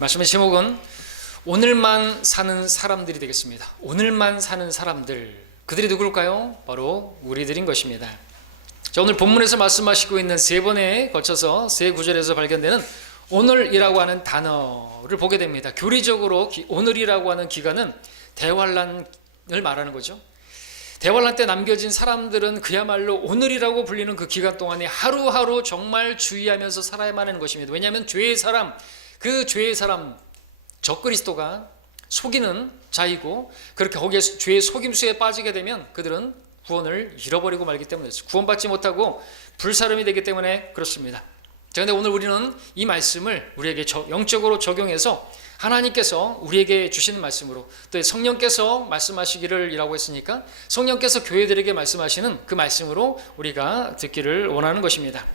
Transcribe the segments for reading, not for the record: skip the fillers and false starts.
말씀의 제목은 오늘만 사는 사람들이 되겠습니다. 오늘만 사는 사람들, 그들이 누굴까요? 바로 우리들인 것입니다. 자, 오늘 본문에서 말씀하시고 있는 세 번에 걸쳐서 세 구절에서 발견되는 오늘이라고 하는 단어를 보게 됩니다. 교리적으로 오늘이라고 하는 기간은 대환란을 말하는 거죠. 대환란 때 남겨진 사람들은 그야말로 오늘이라고 불리는 그 기간 동안에 하루하루 정말 주의하면서 살아야만 하는 것입니다. 왜냐하면 죄의 사람, 그 죄의 사람 적그리스도가 속이는 자이고, 그렇게 거기에 죄의 속임수에 빠지게 되면 그들은 구원을 잃어버리고 말기 때문에, 구원받지 못하고 불사름이 되기 때문에 그렇습니다. 그런데 오늘 우리는 이 말씀을 우리에게 영적으로 적용해서 하나님께서 우리에게 주시는 말씀으로, 또 성령께서 말씀하시기를 이라고 했으니까 성령께서 교회들에게 말씀하시는 그 말씀으로 우리가 듣기를 원하는 것입니다.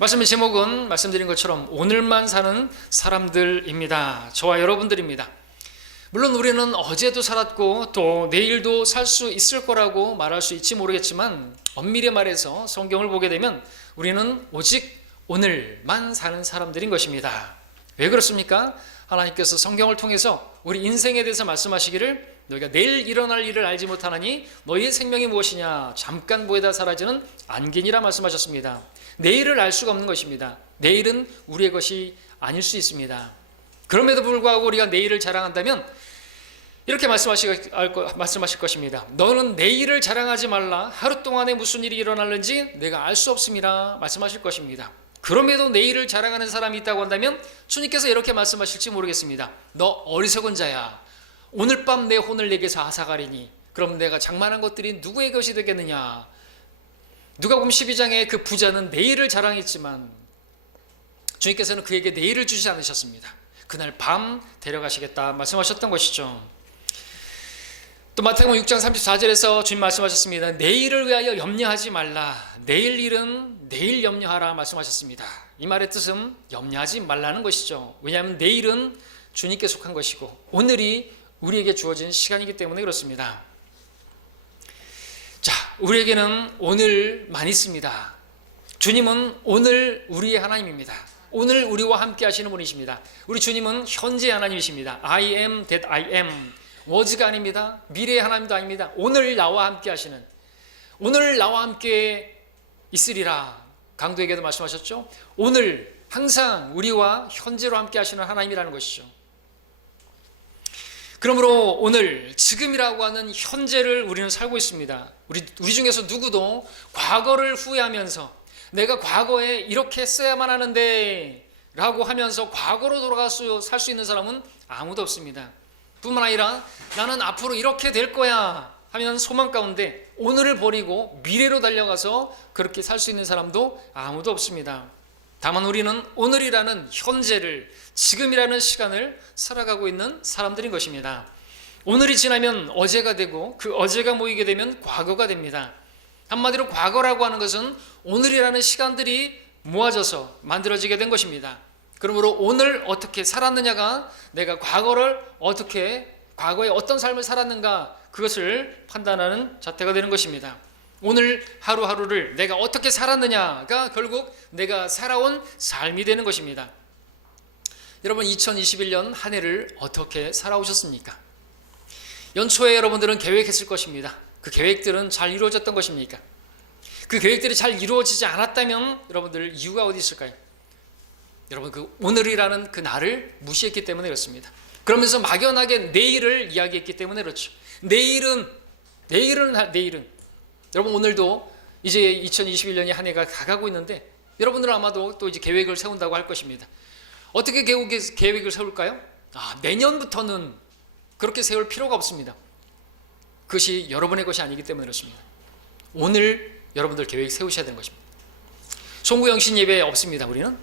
말씀의 제목은 말씀드린 것처럼 오늘만 사는 사람들입니다. 저와 여러분들입니다. 물론 우리는 어제도 살았고 또 내일도 살 수 있을 거라고 말할 수 있지 모르겠지만, 엄밀히 말해서 성경을 보게 되면 우리는 오직 오늘만 사는 사람들인 것입니다. 왜 그렇습니까? 하나님께서 성경을 통해서 우리 인생에 대해서 말씀하시기를, 너희가 내일 일어날 일을 알지 못하나니 너희의 생명이 무엇이냐, 잠깐 보이다 사라지는 안개니라 말씀하셨습니다. 내일을 알 수가 없는 것입니다. 내일은 우리의 것이 아닐 수 있습니다. 그럼에도 불구하고 우리가 내일을 자랑한다면 이렇게 말씀하실 것입니다. 너는 내일을 자랑하지 말라. 하루 동안에 무슨 일이 일어날는지 내가 알 수 없음이라 말씀하실 것입니다. 그럼에도 내일을 자랑하는 사람이 있다고 한다면 주님께서 이렇게 말씀하실지 모르겠습니다. 너 어리석은 자야, 오늘 밤 내 혼을 내게서 앗아가리니 그럼 내가 장만한 것들이 누구의 것이 되겠느냐. 누가복음 12장에 그 부자는 내일을 자랑했지만 주님께서는 그에게 내일을 주지 않으셨습니다. 그날 밤 데려가시겠다 말씀하셨던 것이죠. 또 마태복음 6장 34절에서 주님 말씀하셨습니다. 내일을 위하여 염려하지 말라. 내일 일은 내일 염려하라 말씀하셨습니다. 이 말의 뜻은 염려하지 말라는 것이죠. 왜냐하면 내일은 주님께 속한 것이고 오늘이 우리에게 주어진 시간이기 때문에 그렇습니다. 자, 우리에게는 오늘만 있습니다. 주님은 오늘 우리의 하나님입니다. 오늘 우리와 함께 하시는 분이십니다. 우리 주님은 현재 하나님이십니다. I am that I am. 워즈가 아닙니다. 미래의 하나님도 아닙니다. 오늘 나와 함께 하시는, 오늘 나와 함께 있으리라 강도에게도 말씀하셨죠. 오늘 항상 우리와 현재로 함께 하시는 하나님이라는 것이죠. 그러므로 오늘 지금이라고 하는 현재를 우리는 살고 있습니다. 우리 중에서 누구도 과거를 후회하면서 내가 과거에 이렇게 했어야만 하는데 라고 하면서 과거로 돌아가서 살 수 있는 사람은 아무도 없습니다. 뿐만 아니라 나는 앞으로 이렇게 될 거야 하면 소망 가운데 오늘을 버리고 미래로 달려가서 그렇게 살 수 있는 사람도 아무도 없습니다. 다만 우리는 오늘이라는 현재를, 지금이라는 시간을 살아가고 있는 사람들인 것입니다. 오늘이 지나면 어제가 되고 그 어제가 모이게 되면 과거가 됩니다. 한마디로 과거라고 하는 것은 오늘이라는 시간들이 모아져서 만들어지게 된 것입니다. 그러므로 오늘 어떻게 살았느냐가 내가 과거에 어떤 삶을 살았는가, 그것을 판단하는 잣대가 되는 것입니다. 오늘 하루하루를 내가 어떻게 살았느냐가 결국 내가 살아온 삶이 되는 것입니다. 여러분, 2021년 한 해를 어떻게 살아오셨습니까? 연초에 여러분들은 계획했을 것입니다. 그 계획들은 잘 이루어졌던 것입니까? 그 계획들이 잘 이루어지지 않았다면 여러분들 이유가 어디 있을까요? 여러분, 그 오늘이라는 그 날을 무시했기 때문에 그렇습니다. 그러면서 막연하게 내일을 이야기했기 때문에 그렇죠. 내일은 여러분, 오늘도 이제 2021년이 한 해가 가가고 있는데 여러분들은 아마도 또 이제 계획을 세운다고 할 것입니다. 어떻게 계획을 세울까요? 내년부터는 그렇게 세울 필요가 없습니다. 그것이 여러분의 것이 아니기 때문에 그렇습니다. 오늘 여러분들 계획 세우셔야 되는 것입니다. 송구영신 예배 없습니다. 우리는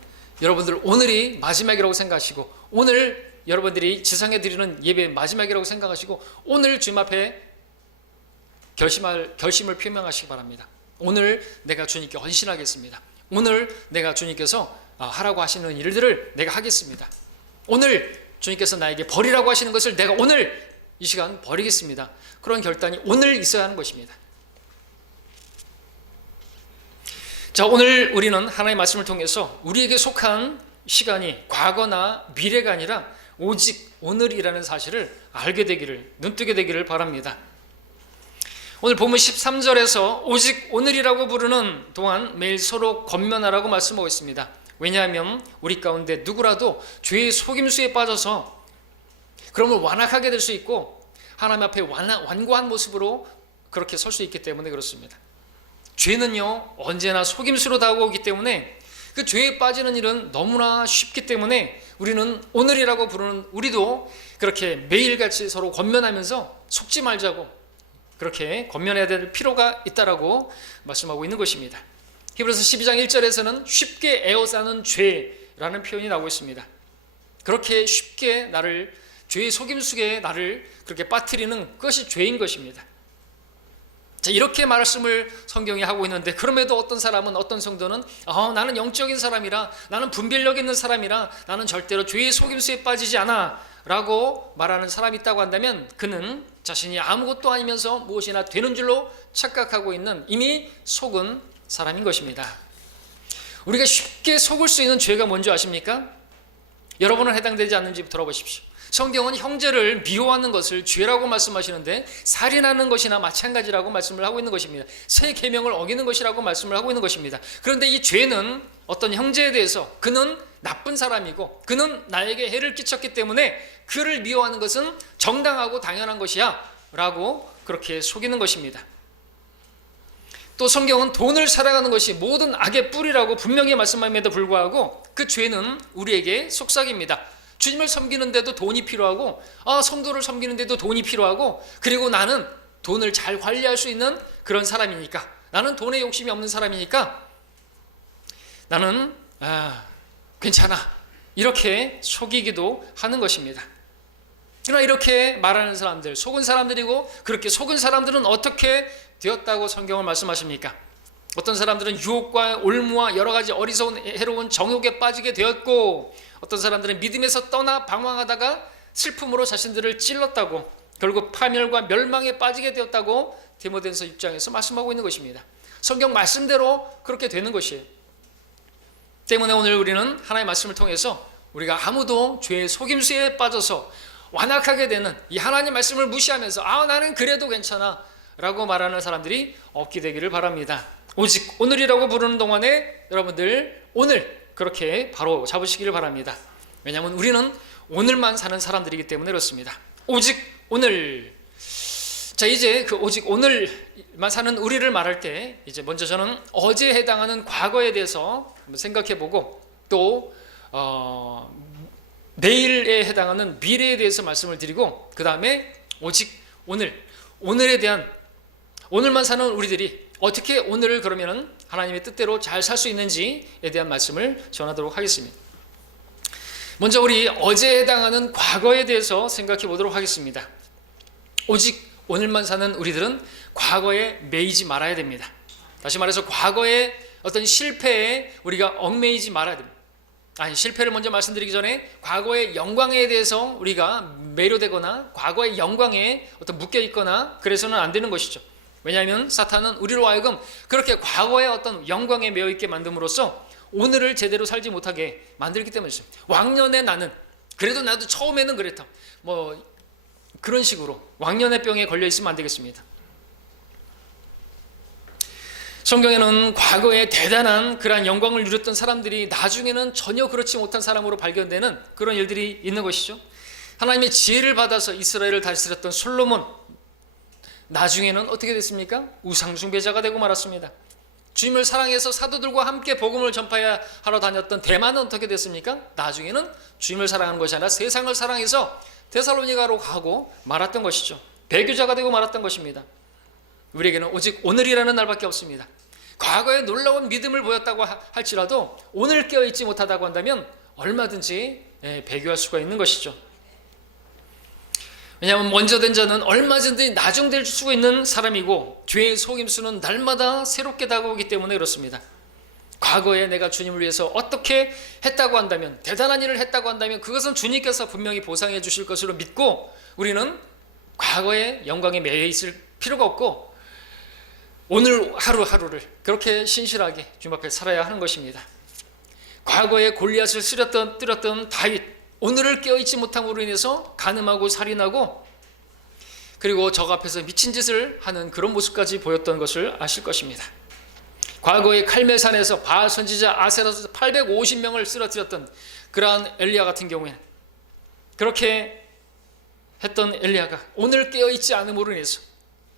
여러분들 오늘이 마지막이라고 생각하시고, 오늘 여러분들이 지상에 드리는 예배 마지막이라고 생각하시고 오늘 주님 앞에 결심을 표명하시기 바랍니다. 오늘 내가 주님께 헌신하겠습니다. 오늘 내가 주님께서 하라고 하시는 일들을 내가 하겠습니다. 오늘 주님께서 나에게 버리라고 하시는 것을 내가 오늘 이 시간 버리겠습니다. 그런 결단이 오늘 있어야 하는 것입니다. 자, 오늘 우리는 하나님의 말씀을 통해서 우리에게 속한 시간이 과거나 미래가 아니라 오직 오늘이라는 사실을 알게 되기를, 눈뜨게 되기를 바랍니다. 오늘 본문 13절에서 오직 오늘이라고 부르는 동안 매일 서로 권면하라고 말씀하고 있습니다. 왜냐하면 우리 가운데 누구라도 죄의 속임수에 빠져서 그러면 완악하게 될 수 있고 하나님 앞에 완고한 모습으로 그렇게 설 수 있기 때문에 그렇습니다. 죄는요 언제나 속임수로 다가오기 때문에 그 죄에 빠지는 일은 너무나 쉽기 때문에 우리는 오늘이라고 부르는 우리도 그렇게 매일같이 서로 권면하면서 속지 말자고 그렇게 권면해야 될 필요가 있다라고 말씀하고 있는 것입니다. 히브리서 12장 1절에서는 쉽게 에워싸는 죄라는 표현이 나오고 있습니다. 그렇게 쉽게 나를 죄의 속임수에 나를 그렇게 빠뜨리는 것이 죄인 것입니다. 자, 이렇게 말씀을 성경이 하고 있는데 그럼에도 어떤 사람은, 어떤 성도는 나는 영적인 사람이라, 나는 분별력 있는 사람이라, 나는 절대로 죄의 속임수에 빠지지 않아 라고 말하는 사람이 있다고 한다면 그는 자신이 아무것도 아니면서 무엇이나 되는 줄로 착각하고 있는 이미 속은 사람인 것입니다. 우리가 쉽게 속을 수 있는 죄가 뭔지 아십니까? 여러분은 해당되지 않는지 들어보십시오. 성경은 형제를 미워하는 것을 죄라고 말씀하시는데 살인하는 것이나 마찬가지라고 말씀을 하고 있는 것입니다. 새 계명을 어기는 것이라고 말씀을 하고 있는 것입니다. 그런데 이 죄는 어떤 형제에 대해서 그는 나쁜 사람이고 그는 나에게 해를 끼쳤기 때문에 그를 미워하는 것은 정당하고 당연한 것이야 라고 그렇게 속이는 것입니다. 또 성경은 돈을 사랑하는 것이 모든 악의 뿌리라고 분명히 말씀함에도 불구하고 그 죄는 우리에게 속삭입니다. 주님을 섬기는데도 돈이 필요하고 성도를 섬기는데도 돈이 필요하고 그리고 나는 돈을 잘 관리할 수 있는 그런 사람이니까, 나는 돈에 욕심이 없는 사람이니까 나는 괜찮아 이렇게 속이기도 하는 것입니다. 그러나 이렇게 말하는 사람들, 속은 사람들이고 그렇게 속은 사람들은 어떻게 되었다고 성경을 말씀하십니까? 어떤 사람들은 유혹과 올무와 여러 가지 어리석은 해로운 정욕에 빠지게 되었고 어떤 사람들은 믿음에서 떠나 방황하다가 슬픔으로 자신들을 찔렀다고 결국 파멸과 멸망에 빠지게 되었다고 디모데전서 6장에서 말씀하고 있는 것입니다. 성경 말씀대로 그렇게 되는 것이에요. 때문에 오늘 우리는 하나님의 말씀을 통해서 우리가 아무도 죄의 속임수에 빠져서 완악하게 되는 이 하나님 말씀을 무시하면서 나는 그래도 괜찮아 라고 말하는 사람들이 없게 되기를 바랍니다. 오직 오늘이라고 부르는 동안에 여러분들 오늘 그렇게 바로 잡으시기를 바랍니다. 왜냐하면 우리는 오늘만 사는 사람들이기 때문에 그렇습니다. 오직 오늘. 자, 이제 그 오직 오늘만 사는 우리를 말할 때 이제 먼저 저는 어제에 해당하는 과거에 대해서 한번 생각해보고 또 내일에 해당하는 미래에 대해서 말씀을 드리고 그 다음에 오직 오늘에 대한 오늘만 사는 우리들이 어떻게 오늘을 그러면은 하나님의 뜻대로 잘 살 수 있는지에 대한 말씀을 전하도록 하겠습니다. 먼저 우리 어제에 해당하는 과거에 대해서 생각해 보도록 하겠습니다. 오직 오늘만 사는 우리들은 과거에 매이지 말아야 됩니다. 다시 말해서 과거의 어떤 실패에 우리가 얽매이지 말아야 됩니다. 실패를 먼저 말씀드리기 전에 과거의 영광에 대해서 우리가 매료되거나 과거의 영광에 어떤 묶여 있거나 그래서는 안 되는 것이죠. 왜냐하면 사탄은 우리로 하여금 그렇게 과거의 어떤 영광에 매여 있게 만듦으로써 오늘을 제대로 살지 못하게 만들기 때문이죠. 왕년에 나는 그래도 나도 처음에는 그랬다 그런 식으로 왕년의 병에 걸려 있으면 안 되겠습니다. 성경에는 과거에 대단한 그러한 영광을 누렸던 사람들이 나중에는 전혀 그렇지 못한 사람으로 발견되는 그런 일들이 있는 것이죠. 하나님의 지혜를 받아서 이스라엘을 다스렸던 솔로몬, 나중에는 어떻게 됐습니까? 우상숭배자가 되고 말았습니다. 주님을 사랑해서 사도들과 함께 복음을 전파하러 다녔던 대만은 어떻게 됐습니까? 나중에는 주님을 사랑하는 것이 아니라 세상을 사랑해서 데살로니가로 가고 말았던 것이죠. 배교자가 되고 말았던 것입니다. 우리에게는 오직 오늘이라는 날밖에 없습니다. 과거에 놀라운 믿음을 보였다고 할지라도 오늘 깨어있지 못하다고 한다면 얼마든지 배교할 수가 있는 것이죠. 왜냐하면 먼저 된 자는 얼마든지 나중될 수 있는 사람이고 죄의 속임수는 날마다 새롭게 다가오기 때문에 그렇습니다. 과거에 내가 주님을 위해서 어떻게 했다고 한다면, 대단한 일을 했다고 한다면 그것은 주님께서 분명히 보상해 주실 것으로 믿고 우리는 과거의 영광에 매여 있을 필요가 없고 오늘 하루하루를 그렇게 신실하게 주님 앞에 살아야 하는 것입니다. 과거에 골리앗을 뚫었던 다윗, 오늘을 깨어있지 못함으로 인해서 간음하고 살인하고 그리고 적 앞에서 미친 짓을 하는 그런 모습까지 보였던 것을 아실 것입니다. 과거에 칼멜산에서 바알 선지자 아세라서 850명을 쓰러뜨렸던 그러한 엘리야 같은 경우에는 그렇게 했던 엘리야가 오늘 깨어있지 않음으로 인해서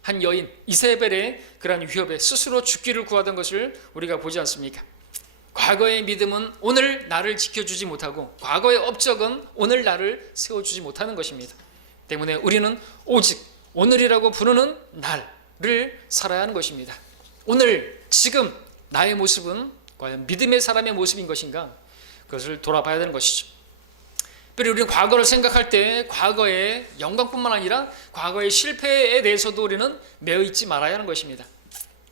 한 여인 이세벨의 그러한 위협에 스스로 죽기를 구하던 것을 우리가 보지 않습니까? 과거의 믿음은 오늘 나를 지켜주지 못하고 과거의 업적은 오늘 나를 세워주지 못하는 것입니다. 때문에 우리는 오직 오늘이라고 부르는 날을 살아야 하는 것입니다. 오늘 지금 나의 모습은 과연 믿음의 사람의 모습인 것인가? 그것을 돌아봐야 되는 것이죠. 특별히 우리는 과거를 생각할 때 과거의 영광뿐만 아니라 과거의 실패에 대해서도 우리는 매여 있지 말아야 하는 것입니다.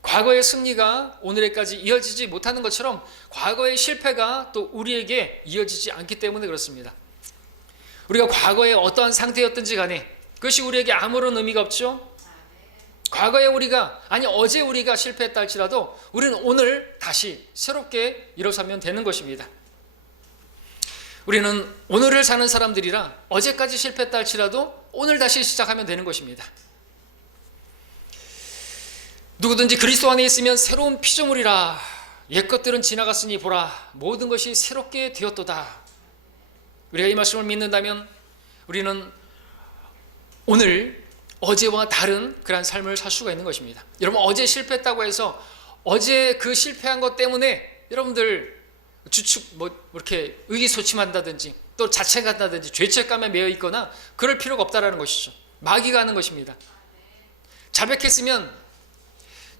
과거의 승리가 오늘에까지 이어지지 못하는 것처럼 과거의 실패가 또 우리에게 이어지지 않기 때문에 그렇습니다. 우리가 과거에 어떠한 상태였든지 간에 그것이 우리에게 아무런 의미가 없죠. 과거에 어제 우리가 실패했다 할지라도 우리는 오늘 다시 새롭게 일어서면 되는 것입니다. 우리는 오늘을 사는 사람들이라 어제까지 실패했다 할지라도 오늘 다시 시작하면 되는 것입니다. 누구든지 그리스도 안에 있으면 새로운 피조물이라 옛것들은 지나갔으니 보라 모든 것이 새롭게 되었도다. 우리가 이 말씀을 믿는다면 우리는 오늘 어제와 다른 그런 삶을 살 수가 있는 것입니다. 여러분 어제 실패했다고 해서 어제 그 실패한 것 때문에 여러분들 이렇게 의기소침한다든지 또 자책한다든지 죄책감에 매여 있거나 그럴 필요가 없다라는 것이죠. 마귀가 하는 것입니다. 자백했으면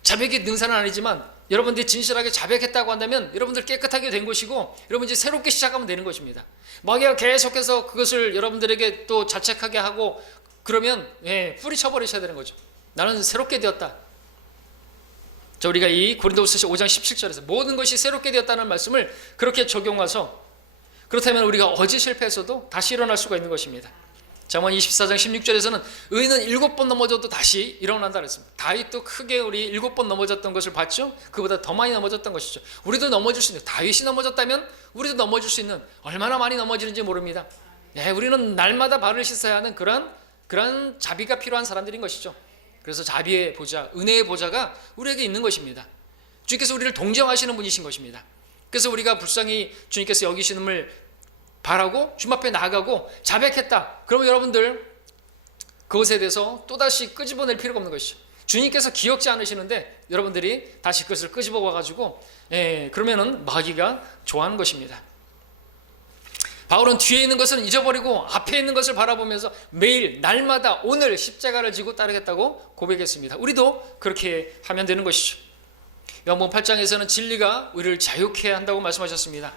자백이 능사는 아니지만 여러분들이 진실하게 자백했다고 한다면 여러분들 깨끗하게 된 것이고 여러분 이제 새롭게 시작하면 되는 것입니다. 마귀가 계속해서 그것을 여러분들에게 또 자책하게 하고 그러면 뿌리쳐 버리셔야 되는 거죠. 나는 새롭게 되었다. 우리가 이 고린도후서 5장 17절에서 모든 것이 새롭게 되었다는 말씀을 그렇게 적용해서 그렇다면 우리가 어제 실패했어도 다시 일어날 수가 있는 것입니다. 잠언 24장 16절에서는 의인은 7번 넘어져도 다시 일어난다 그랬습니다. 다윗도 크게 우리 7번 넘어졌던 것을 봤죠. 그보다 더 많이 넘어졌던 것이죠. 우리도 넘어질 수 있는, 다윗이 넘어졌다면 우리도 넘어질 수 있는, 얼마나 많이 넘어지는지 모릅니다. 우리는 날마다 발을 씻어야 하는 그런 자비가 필요한 사람들인 것이죠. 그래서 자비의 보좌, 은혜의 보좌가 우리에게 있는 것입니다. 주님께서 우리를 동정하시는 분이신 것입니다. 그래서 우리가 불쌍히 주님께서 여기시는을 바라고 주님 앞에 나아가고 자백했다. 그러면 여러분들 그것에 대해서 또다시 끄집어낼 필요가 없는 것이죠. 주님께서 기억지 않으시는데 여러분들이 다시 그것을 끄집어 와가지고 그러면은 마귀가 좋아하는 것입니다. 바울은 뒤에 있는 것은 잊어버리고 앞에 있는 것을 바라보면서 매일 날마다 오늘 십자가를 지고 따르겠다고 고백했습니다. 우리도 그렇게 하면 되는 것이죠. 요한복음 8장에서는 진리가 우리를 자유케 한다고 말씀하셨습니다.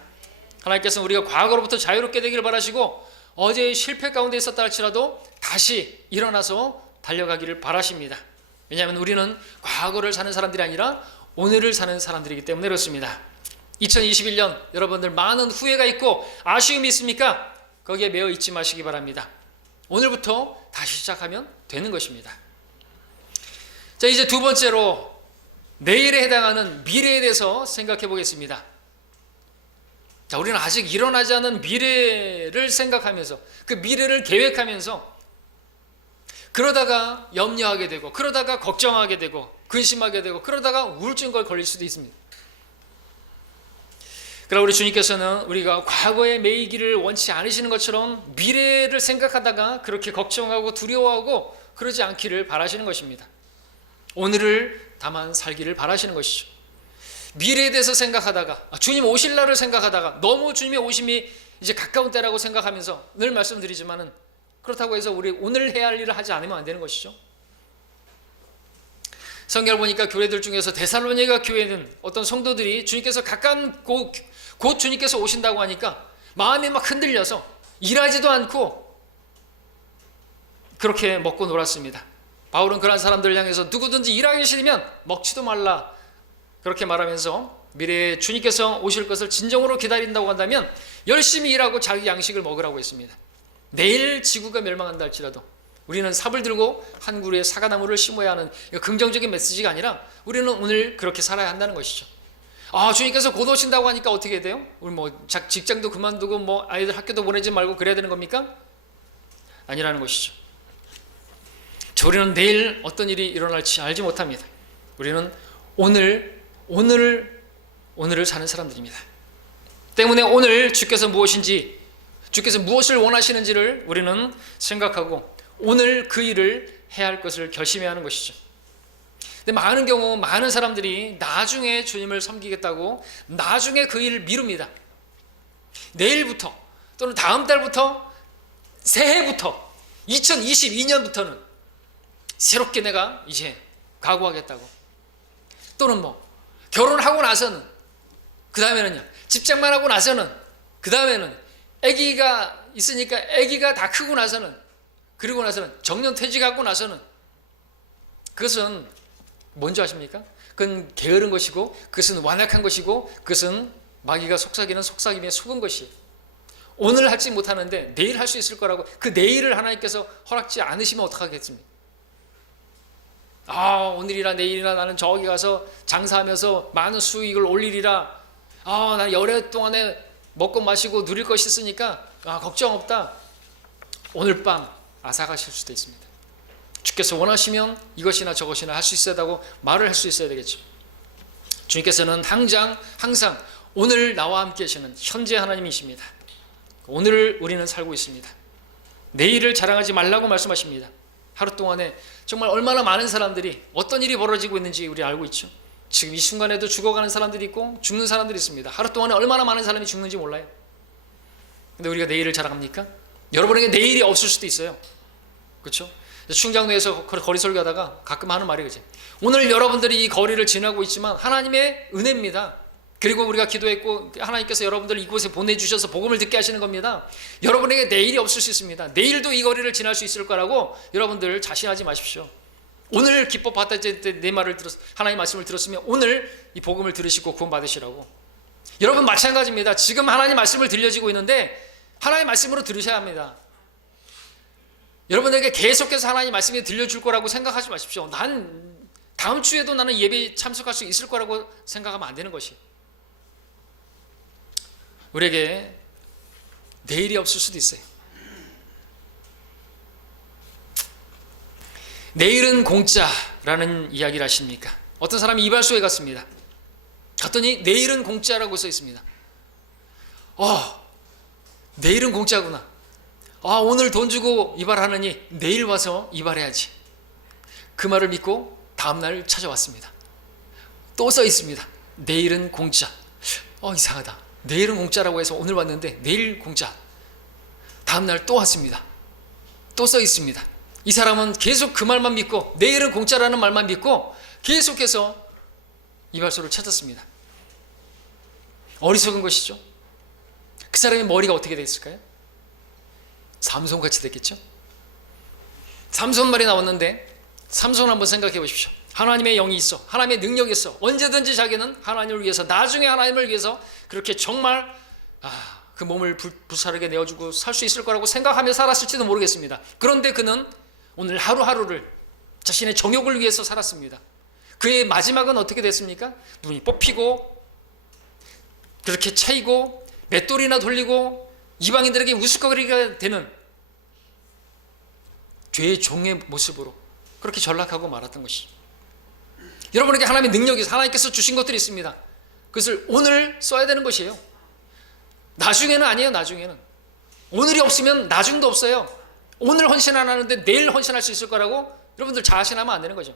하나님께서는 우리가 과거로부터 자유롭게 되기를 바라시고 어제의 실패 가운데 있었다 할지라도 다시 일어나서 달려가기를 바라십니다. 왜냐하면 우리는 과거를 사는 사람들이 아니라 오늘을 사는 사람들이기 때문에 그렇습니다. 2021년 여러분들 많은 후회가 있고 아쉬움이 있습니까? 거기에 매여 있지 마시기 바랍니다. 오늘부터 다시 시작하면 되는 것입니다. 자, 이제 두 번째로 내일에 해당하는 미래에 대해서 생각해 보겠습니다. 자, 우리는 아직 일어나지 않은 미래를 생각하면서 그 미래를 계획하면서 그러다가 염려하게 되고 그러다가 걱정하게 되고 근심하게 되고 그러다가 우울증에 걸릴 수도 있습니다. 그러나 우리 주님께서는 우리가 과거에 매이기를 원치 않으시는 것처럼 미래를 생각하다가 그렇게 걱정하고 두려워하고 그러지 않기를 바라시는 것입니다. 오늘을 다만 살기를 바라시는 것이죠. 미래에 대해서 생각하다가 주님 오실 날을 생각하다가 너무 주님의 오심이 이제 가까운 때라고 생각하면서 늘 말씀드리지만은 그렇다고 해서 우리 오늘 해야 할 일을 하지 않으면 안 되는 것이죠. 성경을 보니까 교회들 중에서 데살로니가 교회는 어떤 성도들이 주님께서 가까운 곧 주님께서 오신다고 하니까 마음이 막 흔들려서 일하지도 않고 그렇게 먹고 놀았습니다. 바울은 그런 사람들을 향해서 누구든지 일하기 싫으면 먹지도 말라 그렇게 말하면서 미래에 주님께서 오실 것을 진정으로 기다린다고 한다면 열심히 일하고 자기 양식을 먹으라고 했습니다. 내일 지구가 멸망한다 할지라도 우리는 삽을 들고 한 그루의 사과나무를 심어야 하는 긍정적인 메시지가 아니라 우리는 오늘 그렇게 살아야 한다는 것이죠. 주님께서 곧 오신다고 하니까 어떻게 해야 돼요? 우리 뭐 직장도 그만두고 뭐 아이들 학교도 보내지 말고 그래야 되는 겁니까? 아니라는 것이죠. 우리는 내일 어떤 일이 일어날지 알지 못합니다. 우리는 오늘을 사는 사람들입니다. 때문에 오늘 주께서 무엇인지, 주께서 무엇을 원하시는지를 우리는 생각하고 오늘 그 일을 해야 할 것을 결심해야 하는 것이죠. 근데 많은 경우 많은 사람들이 나중에 주님을 섬기겠다고 나중에 그 일을 미룹니다. 내일부터 또는 다음 달부터, 새해부터, 2022년부터는 새롭게 내가 이제 각오하겠다고, 또는 뭐 결혼하고 나서는, 그 다음에는요 직장만 하고 나서는, 그 다음에는 아기가 있으니까 아기가 다 크고 나서는, 그리고 나서는 정년퇴직하고 나서는, 그것은 뭔지 아십니까? 그건 게으른 것이고, 그것은 완악한 것이고, 그것은 마귀가 속삭이는 속삭임에 속은 것이에요. 오늘 하지 못하는데 내일 할 수 있을 거라고, 그 내일을 하나님께서 허락지 않으시면 어떡하겠습니까? 오늘이나 내일이나 나는 저기 가서 장사하면서 많은 수익을 올리리라, 난 열흘 동안에 먹고 마시고 누릴 것이 있으니까 걱정 없다. 오늘 밤 앗아가실 수도 있습니다. 주께서 원하시면 이것이나 저것이나 할 수 있어야 하고 말을 할 수 있어야 되겠죠. 주님께서는 항상 오늘 나와 함께 계시는 현재 하나님이십니다. 오늘을 우리는 살고 있습니다. 내일을 자랑하지 말라고 말씀하십니다. 하루 동안에 정말 얼마나 많은 사람들이 어떤 일이 벌어지고 있는지 우리 알고 있죠. 지금 이 순간에도 죽어가는 사람들이 있고 죽는 사람들이 있습니다. 하루 동안에 얼마나 많은 사람이 죽는지 몰라요. 근데 우리가 내일을 자랑합니까? 여러분에게 내일이 없을 수도 있어요. 그렇죠? 충장로에서 거리 설교하다가 가끔 하는 말이 그지. 오늘 여러분들이 이 거리를 지나고 있지만 하나님의 은혜입니다. 그리고 우리가 기도했고 하나님께서 여러분들을 이곳에 보내주셔서 복음을 듣게 하시는 겁니다. 여러분에게 내일이 없을 수 있습니다. 내일도 이 거리를 지날 수 있을 거라고 여러분들 자신하지 마십시오. 오늘 기뻐 받을 때 내 말을 하나님의 말씀을 들었으면 오늘 이 복음을 들으시고 구원 받으시라고. 여러분 마찬가지입니다. 지금 하나님 말씀을 들려지고 있는데 하나님의 말씀으로 들으셔야 합니다. 여러분에게 계속해서 하나님 말씀이 들려줄 거라고 생각하지 마십시오. 난 다음 주에도 나는 예배에 참석할 수 있을 거라고 생각하면 안 되는 것이. 우리에게 내일이 없을 수도 있어요. 내일은 공짜라는 이야기를 하십니까? 어떤 사람이 이발소에 갔습니다. 갔더니 내일은 공짜라고 써 있습니다. 내일은 공짜구나. 오늘 돈 주고 이발하느니 내일 와서 이발해야지. 그 말을 믿고 다음날 찾아왔습니다. 또 써 있습니다. 내일은 공짜. 이상하다. 내일은 공짜라고 해서 오늘 왔는데 내일 공짜. 다음날 또 왔습니다. 또 써 있습니다. 이 사람은 계속 그 말만 믿고, 내일은 공짜라는 말만 믿고 계속해서 이발소를 찾았습니다. 어리석은 것이죠. 그 사람의 머리가 어떻게 됐을까요? 삼손같이 됐겠죠. 삼손 말이 나왔는데 삼손 한번 생각해 보십시오. 하나님의 영이 있어, 하나님의 능력이 있어. 언제든지 자기는 하나님을 위해서, 나중에 하나님을 위해서 그렇게 정말 그 몸을 불사르게 내어주고 살 수 있을 거라고 생각하며 살았을지도 모르겠습니다. 그런데 그는 오늘 하루하루를 자신의 정욕을 위해서 살았습니다. 그의 마지막은 어떻게 됐습니까? 눈이 뽑히고 그렇게 차이고 맷돌이나 돌리고 이방인들에게 우스갯거리가 되는 죄의 종의 모습으로 그렇게 전락하고 말았던 것이죠. 여러분에게 하나님의 능력이, 하나님께서 주신 것들이 있습니다. 그것을 오늘 써야 되는 것이에요. 나중에는 아니에요. 나중에는 오늘이 없으면 나중도 없어요. 오늘 헌신 안 하는데 내일 헌신할 수 있을 거라고 여러분들 자신하면 안 되는 거죠.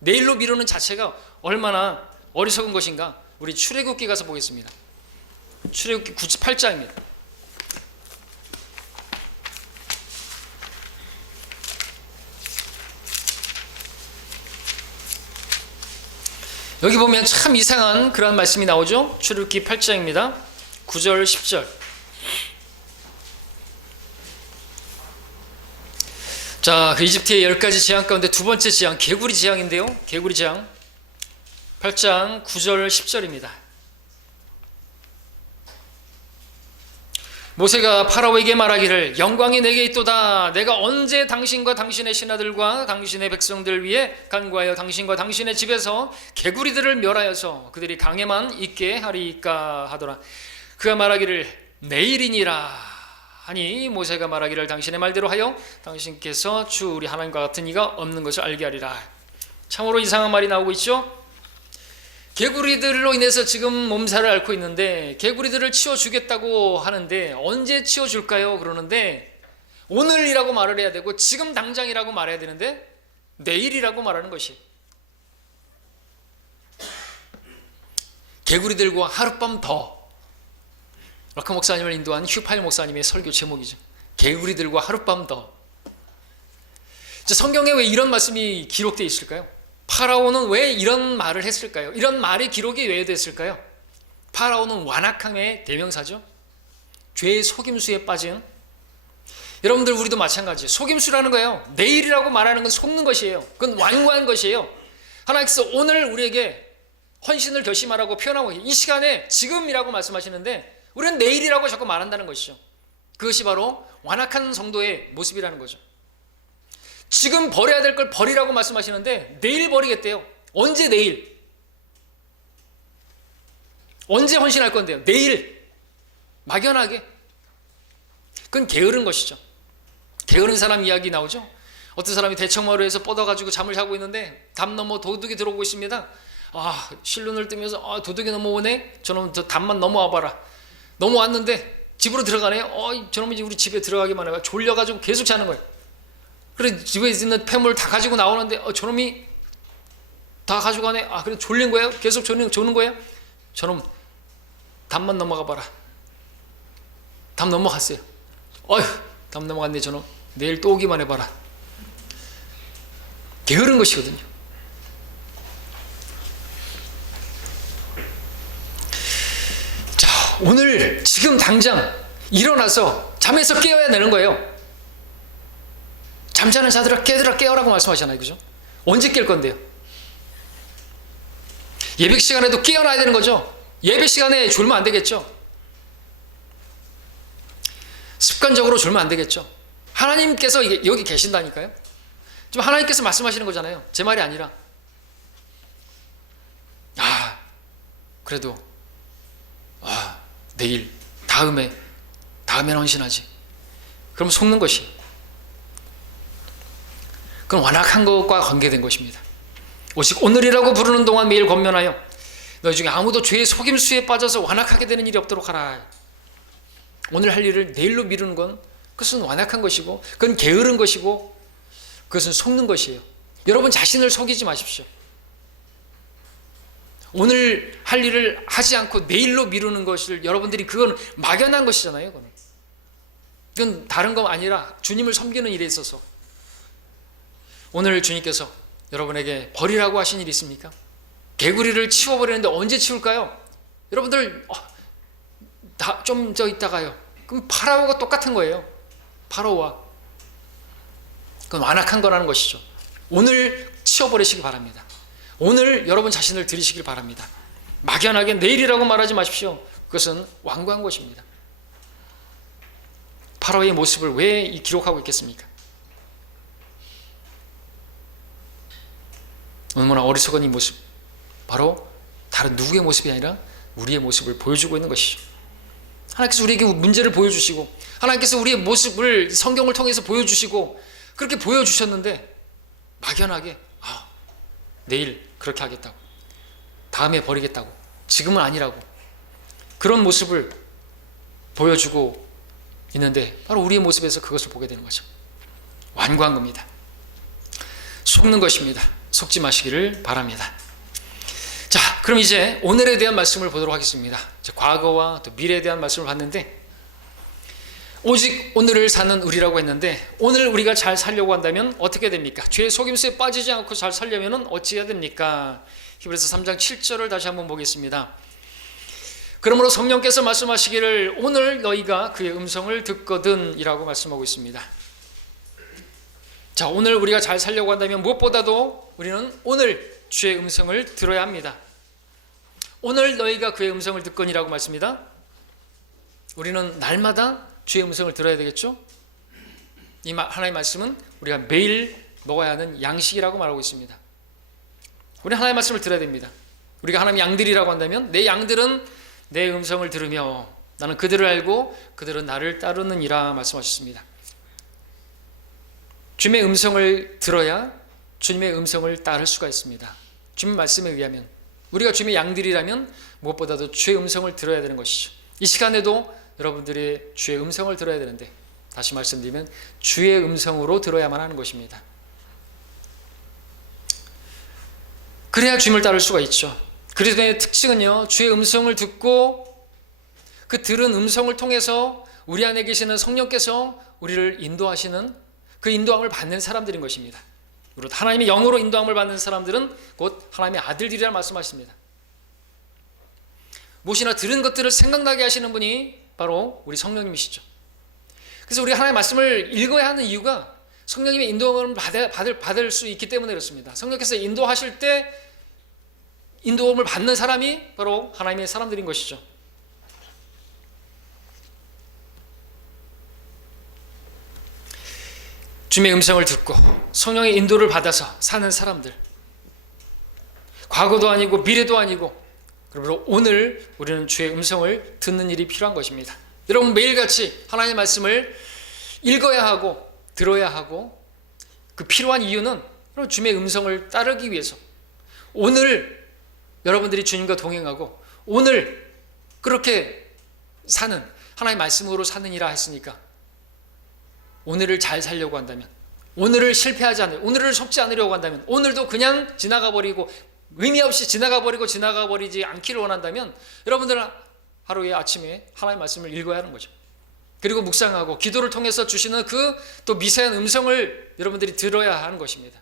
내일로 미루는 자체가 얼마나 어리석은 것인가. 우리 출애굽기 가서 보겠습니다. 출애굽기 98장입니다. 여기 보면 참 이상한 그런 말씀이 나오죠. 출애굽기 8장입니다. 9절 10절. 자, 그 이집트의 10가지 재앙 가운데 두 번째 재앙, 개구리 재앙인데요. 개구리 재앙 8장 9절 10절입니다. 모세가 파라오에게 말하기를 영광이 내게 있도다. 내가 언제 당신과 당신의 신하들과 당신의 백성들 위에 간구하여 당신과 당신의 집에서 개구리들을 멸하여서 그들이 강에만 있게 하리까 하더라. 그가 말하기를 내일이니라 하니 모세가 말하기를 당신의 말대로 하여 당신께서 주 우리 하나님과 같은 이가 없는 것을 알게 하리라. 참으로 이상한 말이 나오고 있죠. 개구리들로 인해서 지금 몸살을 앓고 있는데 개구리들을 치워주겠다고 하는데 언제 치워줄까요? 그러는데 오늘이라고 말을 해야 되고 지금 당장이라고 말해야 되는데 내일이라고 말하는 것이, 개구리들과 하룻밤 더, 락커 목사님을 인도한 휴파일 목사님의 설교 제목이죠. 개구리들과 하룻밤 더. 성경에 왜 이런 말씀이 기록되어 있을까요? 파라오는 왜 이런 말을 했을까요? 이런 말의 기록이 왜 됐을까요? 파라오는 완악함의 대명사죠. 죄의 속임수에 빠진, 여러분들 우리도 마찬가지예요. 속임수라는 거예요. 내일이라고 말하는 건 속는 것이에요. 그건 완고한 것이에요. 하나님께서 오늘 우리에게 헌신을 결심하라고 표현하고 이 시간에 지금이라고 말씀하시는데 우리는 내일이라고 자꾸 말한다는 것이죠. 그것이 바로 완악한 성도의 모습이라는 거죠. 지금 버려야 될 걸 버리라고 말씀하시는데 내일 버리겠대요. 언제 내일? 언제 헌신할 건데요? 내일. 막연하게. 그건 게으른 것이죠. 게으른 사람 이야기 나오죠. 어떤 사람이 대청마루에서 뻗어가지고 잠을 자고 있는데 담 넘어 도둑이 들어오고 있습니다. 실눈을 뜨면서 도둑이 넘어오네. 저놈 저 담만 넘어와 봐라. 넘어왔는데 집으로 들어가네요. 저놈이 우리 집에 들어가기만 해가 졸려가지고 계속 자는 거예요. 그래 집에 있는 폐물 다 가지고 나오는데 저놈이 다 가져가네. 그래 졸린 거예요? 계속 조는 거예요? 저놈 담만 넘어가 봐라. 담 넘어갔어요. 담 넘어갔네. 저놈 내일 또 오기만 해봐라. 게으른 것이거든요. 자, 오늘 지금 당장 일어나서 잠에서 깨어야 되는 거예요. 잠자는 자들아 깨어라고 말씀하잖아요. 그죠? 언제 깰 건데요? 예배 시간에도 깨어나야 되는 거죠. 예배 시간에 졸면 안 되겠죠. 습관적으로 졸면 안 되겠죠. 하나님께서 여기 계신다니까요. 지금 하나님께서 말씀하시는 거잖아요. 제 말이 아니라. 그래도 내일 다음에 헌신하지. 그럼 속는 것이, 그건 완악한 것과 관계된 것입니다. 오직 오늘이라고 부르는 동안 매일 권면하여 너희 중에 아무도 죄의 속임수에 빠져서 완악하게 되는 일이 없도록 하라. 오늘 할 일을 내일로 미루는 건 그것은 완악한 것이고 그건 게으른 것이고 그것은 속는 것이에요. 여러분 자신을 속이지 마십시오. 오늘 할 일을 하지 않고 내일로 미루는 것을 여러분들이, 그건 막연한 것이잖아요. 그건 다른 거 아니라 주님을 섬기는 일에 있어서 오늘 주님께서 여러분에게 버리라고 하신 일이 있습니까? 개구리를 치워버리는데 언제 치울까요? 여러분들 좀 더 있다가요. 그럼 파라오가 똑같은 거예요. 파라오와. 그건 완악한 거라는 것이죠. 오늘 치워버리시기 바랍니다. 오늘 여러분 자신을 들이시길 바랍니다. 막연하게 내일이라고 말하지 마십시오. 그것은 완고한 것입니다. 파라오의 모습을 왜 기록하고 있겠습니까? 얼마나 어리석은 이 모습, 바로 다른 누구의 모습이 아니라 우리의 모습을 보여주고 있는 것이죠. 하나님께서 우리에게 문제를 보여주시고 하나님께서 우리의 모습을 성경을 통해서 보여주시고 그렇게 보여주셨는데 막연하게 내일 그렇게 하겠다고, 다음에 버리겠다고, 지금은 아니라고, 그런 모습을 보여주고 있는데 바로 우리의 모습에서 그것을 보게 되는 거죠. 완고한 겁니다. 속는 것입니다. 속지 마시기를 바랍니다. 자, 그럼 이제 오늘에 대한 말씀을 보도록 하겠습니다. 과거와 또 미래에 대한 말씀을 봤는데 오직 오늘을 사는 우리라고 했는데 오늘 우리가 잘 살려고 한다면 어떻게 됩니까? 죄의 속임수에 빠지지 않고 잘 살려면 어찌해야 됩니까? 히브리서 3장 7절을 다시 한번 보겠습니다. 그러므로 성령께서 말씀하시기를 오늘 너희가 그의 음성을 듣거든 이라고 말씀하고 있습니다. 자, 오늘 우리가 잘 살려고 한다면 무엇보다도 우리는 오늘 주의 음성을 들어야 합니다. 오늘 너희가 그의 음성을 듣거니라고 말씀입니다. 우리는 날마다 주의 음성을 들어야 되겠죠? 이 하나님의 말씀은 우리가 매일 먹어야 하는 양식이라고 말하고 있습니다. 우리는 하나님의 말씀을 들어야 됩니다. 우리가 하나님의 양들이라고 한다면 내 양들은 내 음성을 들으며 나는 그들을 알고 그들은 나를 따르느니라 말씀하셨습니다. 주님의 음성을 들어야 주님의 음성을 따를 수가 있습니다. 주님 말씀에 의하면 우리가 주님의 양들이라면 무엇보다도 주의 음성을 들어야 되는 것이죠. 이 시간에도 여러분들이 주의 음성을 들어야 되는데 다시 말씀드리면 주의 음성으로 들어야만 하는 것입니다. 그래야 주님을 따를 수가 있죠. 그리스도의 특징은요, 주의 음성을 듣고 그 들은 음성을 통해서 우리 안에 계시는 성령께서 우리를 인도하시는 그 인도함을 받는 사람들인 것입니다. 그리고 하나님의 영으로 인도함을 받는 사람들은 곧 하나님의 아들들이라 말씀하십니다. 무엇이나 들은 것들을 생각나게 하시는 분이 바로 우리 성령님이시죠. 그래서 우리가 하나님의 말씀을 읽어야 하는 이유가 성령님의 인도함을 받을 수 있기 때문에 그렇습니다. 성령께서 인도하실 때 인도함을 받는 사람이 바로 하나님의 사람들인 것이죠. 주님의 음성을 듣고 성령의 인도를 받아서 사는 사람들, 과거도 아니고 미래도 아니고 그러므로 오늘 우리는 주의 음성을 듣는 일이 필요한 것입니다. 여러분 매일같이 하나님의 말씀을 읽어야 하고 들어야 하고 그 필요한 이유는 주님의 음성을 따르기 위해서 오늘 여러분들이 주님과 동행하고 오늘 그렇게 사는 하나님의 말씀으로 사느니라 했으니까 오늘을 잘 살려고 한다면 오늘을 실패하지 않으려 오늘을 속지 않으려고 한다면 오늘도 그냥 지나가 버리고 의미 없이 지나가 버리지 않기를 원한다면 여러분들은 하루에 아침에 하나님의 말씀을 읽어야 하는 거죠. 그리고 묵상하고 기도를 통해서 주시는 그 또 미세한 음성을 여러분들이 들어야 하는 것입니다.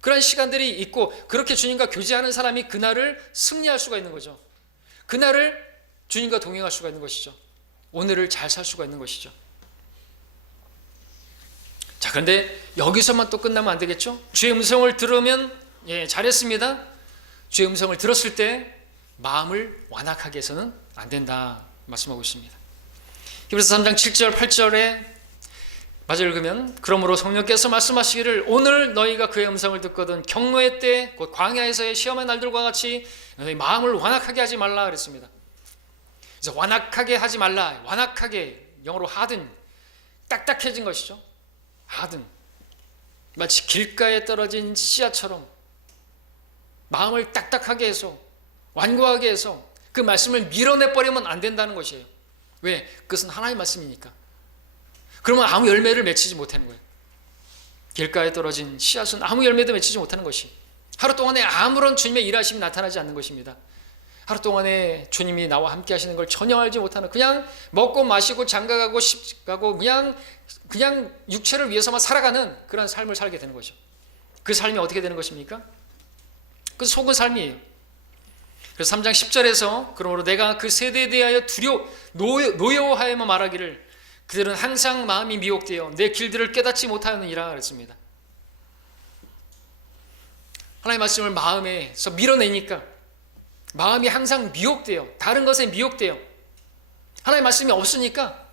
그런 시간들이 있고 그렇게 주님과 교제하는 사람이 그날을 승리할 수가 있는 거죠. 그날을 주님과 동행할 수가 있는 것이죠. 오늘을 잘 살 수가 있는 것이죠. 자, 그런데 여기서만 또 끝나면 안 되겠죠? 주의 음성을 들으면 잘했습니다. 주의 음성을 들었을 때 마음을 완악하게 해서는 안 된다 말씀하고 있습니다. 히브리서 3장 7절 8절에 마저 읽으면 그러므로 성령께서 말씀하시기를 오늘 너희가 그의 음성을 듣거든 경노의 때 곧 광야에서의 시험의 날들과 같이 너희 마음을 완악하게 하지 말라 그랬습니다. 그래서 완악하게 하지 말라, 완악하게 영어로 harden, 딱딱해진 것이죠. harden, 마치 길가에 떨어진 씨앗처럼 마음을 딱딱하게 해서 완고하게 해서 그 말씀을 밀어내버리면 안 된다는 것이에요. 왜? 그것은 하나님의 말씀이니까. 그러면 아무 열매를 맺히지 못하는 거예요. 길가에 떨어진 씨앗은 아무 열매도 맺히지 못하는 것이 하루 동안에 아무런 주님의 일하심이 나타나지 않는 것입니다. 하루 동안에 주님이 나와 함께 하시는 걸 전혀 알지 못하는 그냥 먹고 마시고 장가가고 가고 그냥 육체를 위해서만 살아가는 그런 삶을 살게 되는 거죠. 그 삶이 어떻게 되는 것입니까? 그 속은 삶이에요. 그래서 3장 10절에서 그러므로 내가 그 세대에 대하여 노여워하여만 말하기를 그들은 항상 마음이 미혹되어 내 길들을 깨닫지 못하느니라 그랬습니다. 하나님의 말씀을 마음에서 밀어내니까 마음이 항상 미혹돼요. 다른 것에 미혹돼요. 하나님의 말씀이 없으니까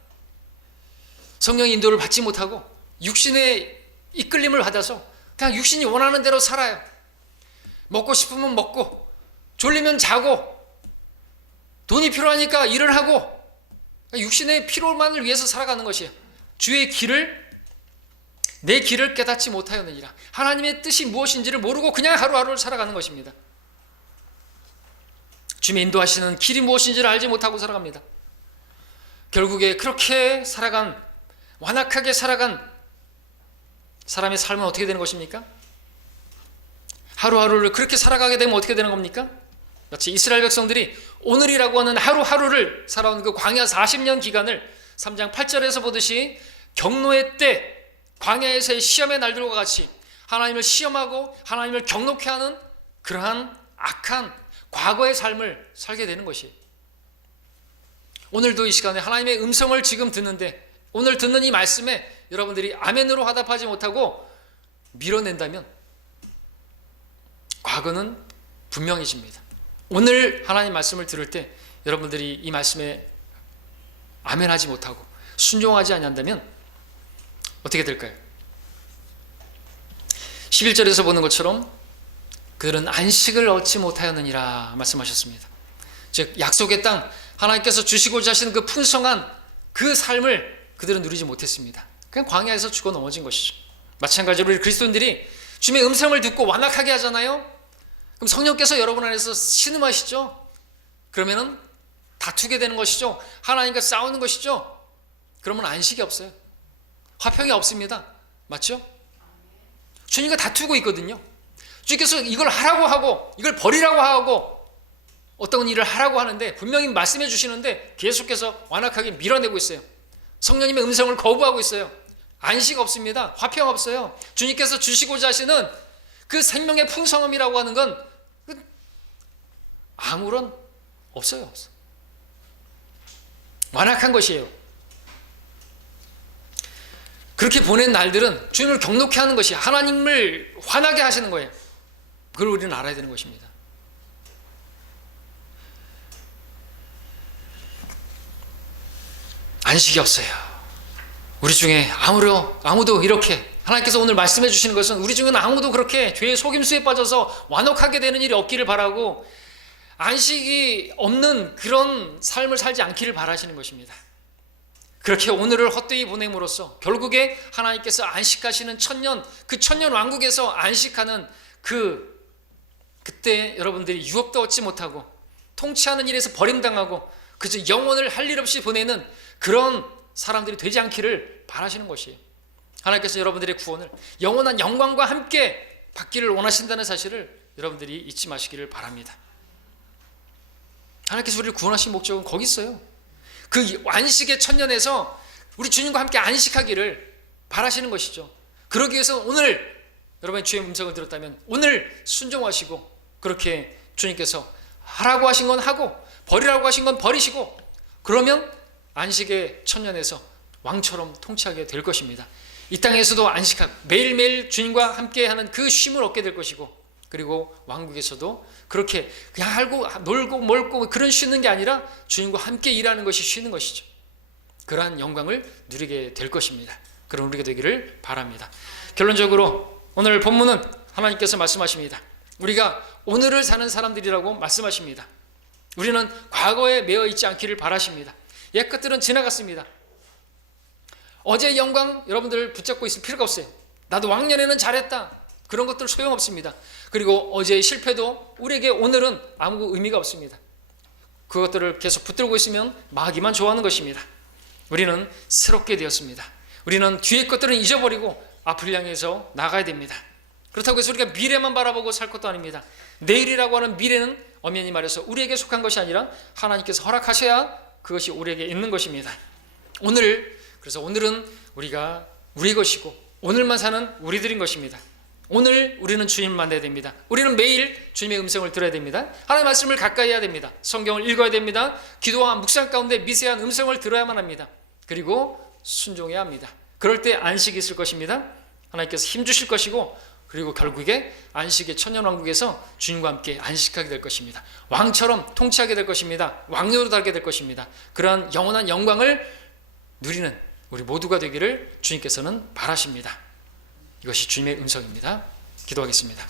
성령의 인도를 받지 못하고 육신의 이끌림을 받아서 그냥 육신이 원하는 대로 살아요. 먹고 싶으면 먹고 졸리면 자고 돈이 필요하니까 일을 하고 육신의 필요만을 위해서 살아가는 것이에요. 주의 길을 내 길을 깨닫지 못하였느니라. 하나님의 뜻이 무엇인지를 모르고 그냥 하루하루를 살아가는 것입니다. 주님의 인도하시는 길이 무엇인지를 알지 못하고 살아갑니다. 결국에 그렇게 살아간 완악하게 살아간 사람의 삶은 어떻게 되는 것입니까? 하루하루를 그렇게 살아가게 되면 어떻게 되는 겁니까? 마치 이스라엘 백성들이 오늘이라고 하는 하루하루를 살아온 그 광야 40년 기간을 3장 8절에서 보듯이 경노의 때 광야에서의 시험의 날들과 같이 하나님을 시험하고 하나님을 경노케 하는 그러한 악한 과거의 삶을 살게 되는 것이에요. 오늘도 이 시간에 하나님의 음성을 지금 듣는데 오늘 듣는 이 말씀에 여러분들이 아멘으로 화답하지 못하고 밀어낸다면 과거는 분명해집니다. 오늘 하나님 말씀을 들을 때 여러분들이 이 말씀에 아멘하지 못하고 순종하지 아니한다면 어떻게 될까요? 11절에서 보는 것처럼 그들은 안식을 얻지 못하였느니라 말씀하셨습니다. 즉 약속의 땅, 하나님께서 주시고자 하시는 그 풍성한 그 삶을 그들은 누리지 못했습니다. 그냥 광야에서 죽어 넘어진 것이죠. 마찬가지로 우리 그리스도인들이 주님의 음성을 듣고 완악하게 하잖아요. 그럼 성령께서 여러분 안에서 신음하시죠. 그러면은 다투게 되는 것이죠. 하나님과 싸우는 것이죠. 그러면 안식이 없어요. 화평이 없습니다. 맞죠? 주님과 다투고 있거든요. 주님께서 이걸 하라고 하고 이걸 버리라고 하고 어떤 일을 하라고 하는데 분명히 말씀해 주시는데 계속해서 완악하게 밀어내고 있어요. 성령님의 음성을 거부하고 있어요. 안식 없습니다. 화평 없어요. 주님께서 주시고자 하시는 그 생명의 풍성함이라고 하는 건 아무런 없어요. 완악한 것이에요. 그렇게 보낸 날들은 주님을 경노케 하는 것이 하나님을 화나게 하시는 거예요. 그걸 우리는 알아야 되는 것입니다. 안식이 없어요. 우리 중에 아무도 이렇게 하나님께서 오늘 말씀해 주시는 것은 우리 중에는 아무도 그렇게 죄의 속임수에 빠져서 완악하게 되는 일이 없기를 바라고 안식이 없는 그런 삶을 살지 않기를 바라시는 것입니다. 그렇게 오늘을 헛되이 보냄으로써 결국에 하나님께서 안식하시는 그 천년 왕국에서 안식하는 그때 여러분들이 유업도 얻지 못하고 통치하는 일에서 버림당하고 그저 영혼을 할 일 없이 보내는 그런 사람들이 되지 않기를 바라시는 것이에요. 하나님께서 여러분들의 구원을 영원한 영광과 함께 받기를 원하신다는 사실을 여러분들이 잊지 마시기를 바랍니다. 하나님께서 우리를 구원하신 목적은 거기 있어요. 그 안식의 천년에서 우리 주님과 함께 안식하기를 바라시는 것이죠. 그러기 위해서 오늘 여러분이 주의 음성을 들었다면 오늘 순종하시고 그렇게 주님께서 하라고 하신 건 하고 버리라고 하신 건 버리시고 그러면 안식의 천년에서 왕처럼 통치하게 될 것입니다. 이 땅에서도 안식하고 매일매일 주님과 함께하는 그 쉼을 얻게 될 것이고 그리고 왕국에서도 그렇게 그냥 알고 놀고 멀고 그런 쉬는 게 아니라 주님과 함께 일하는 것이 쉬는 것이죠. 그러한 영광을 누리게 될 것입니다. 그런 우리가 되기를 바랍니다. 결론적으로 오늘 본문은 하나님께서 말씀하십니다. 우리가 오늘을 사는 사람들이라고 말씀하십니다. 우리는 과거에 매여 있지 않기를 바라십니다. 옛 것들은 지나갔습니다. 어제의 영광 여러분들 붙잡고 있을 필요가 없어요. 나도 왕년에는 잘했다. 그런 것들 소용없습니다. 그리고 어제의 실패도 우리에게 오늘은 아무 의미가 없습니다. 그것들을 계속 붙들고 있으면 마귀만 좋아하는 것입니다. 우리는 새롭게 되었습니다. 우리는 뒤의 것들은 잊어버리고 앞을 향해서 나가야 됩니다. 그렇다고 해서 우리가 미래만 바라보고 살 것도 아닙니다. 내일이라고 하는 미래는 엄연히 말해서 우리에게 속한 것이 아니라 하나님께서 허락하셔야 그것이 우리에게 있는 것입니다. 그래서 오늘은 우리가 우리 것이고 오늘만 사는 우리들인 것입니다. 오늘 우리는 주님 만나야 됩니다. 우리는 매일 주님의 음성을 들어야 됩니다. 하나님의 말씀을 가까이 해야 됩니다. 성경을 읽어야 됩니다. 기도와 묵상 가운데 미세한 음성을 들어야만 합니다. 그리고 순종해야 합니다. 그럴 때 안식이 있을 것입니다. 하나님께서 힘 주실 것이고 그리고 결국에 안식의 천년왕국에서 주님과 함께 안식하게 될 것입니다. 왕처럼 통치하게 될 것입니다. 왕녀로 달게 될 것입니다. 그러한 영원한 영광을 누리는 우리 모두가 되기를 주님께서는 바라십니다. 이것이 주님의 음성입니다. 기도하겠습니다.